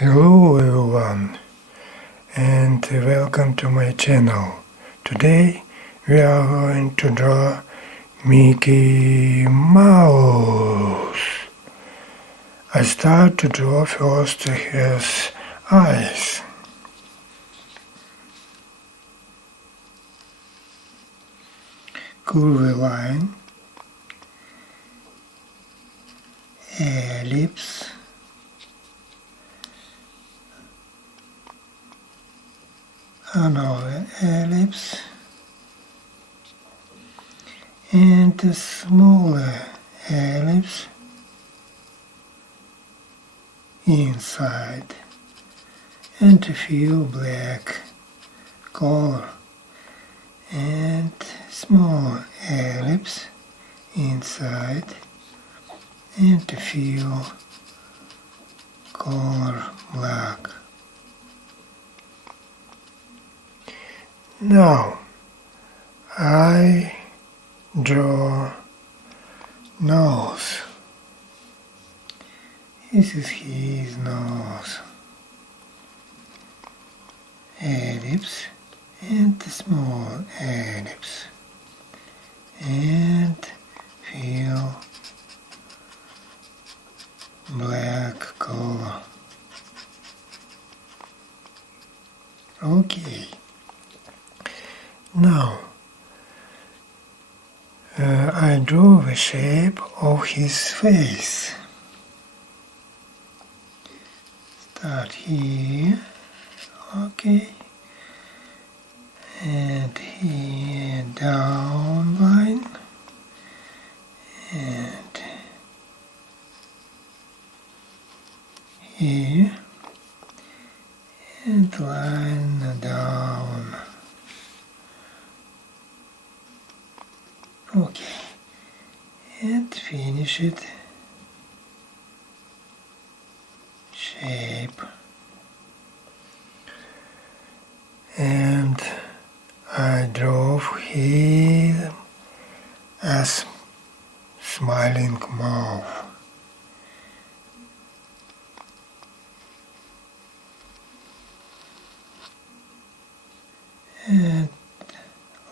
Hello everyone and welcome to my channel. Today we are going to draw Mickey Mouse. I start to draw first his eyes. Curvy line, ellipse, another ellipse, and a smaller ellipse inside, and a few black color, and small ellipse inside, and a few color black. Now I draw nose. This is his nose. Ellipse and a small ellipse and few black color. Okay. Now I draw the shape of his face. Start here, okay, and here down line, and here, and line down. Okay, and finish it. Shape. And I draw here a smiling mouth. And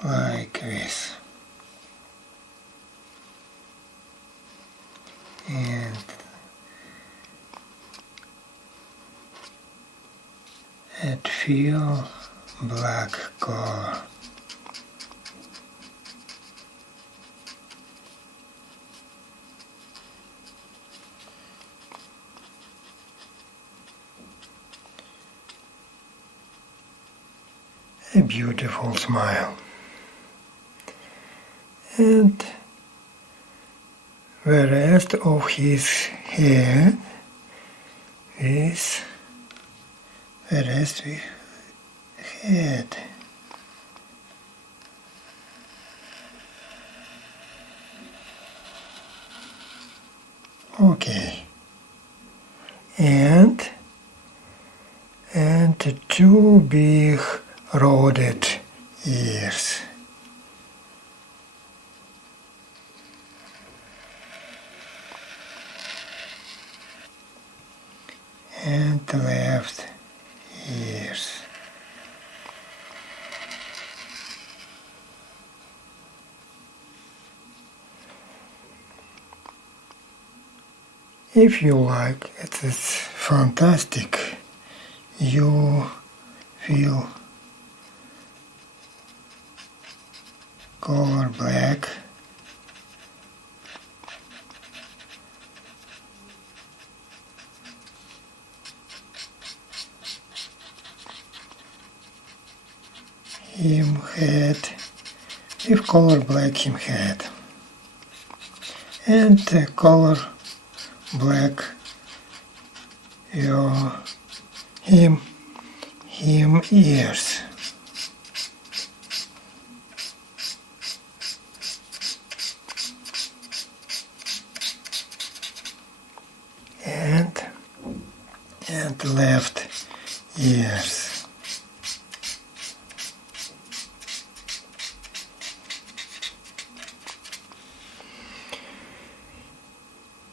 like this. And feel black color. A beautiful smile. And the rest of his head is the rest with head. Okay. And two big rounded ears. And the left ears. If you like, it is fantastic. You feel color black. Him head with color black him head and color black your him ears. And left ears.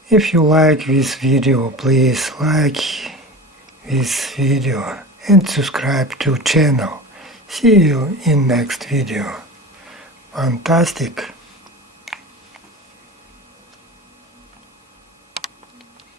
If you like this video, please like this video and subscribe to channel. See you in next video. Fantastic!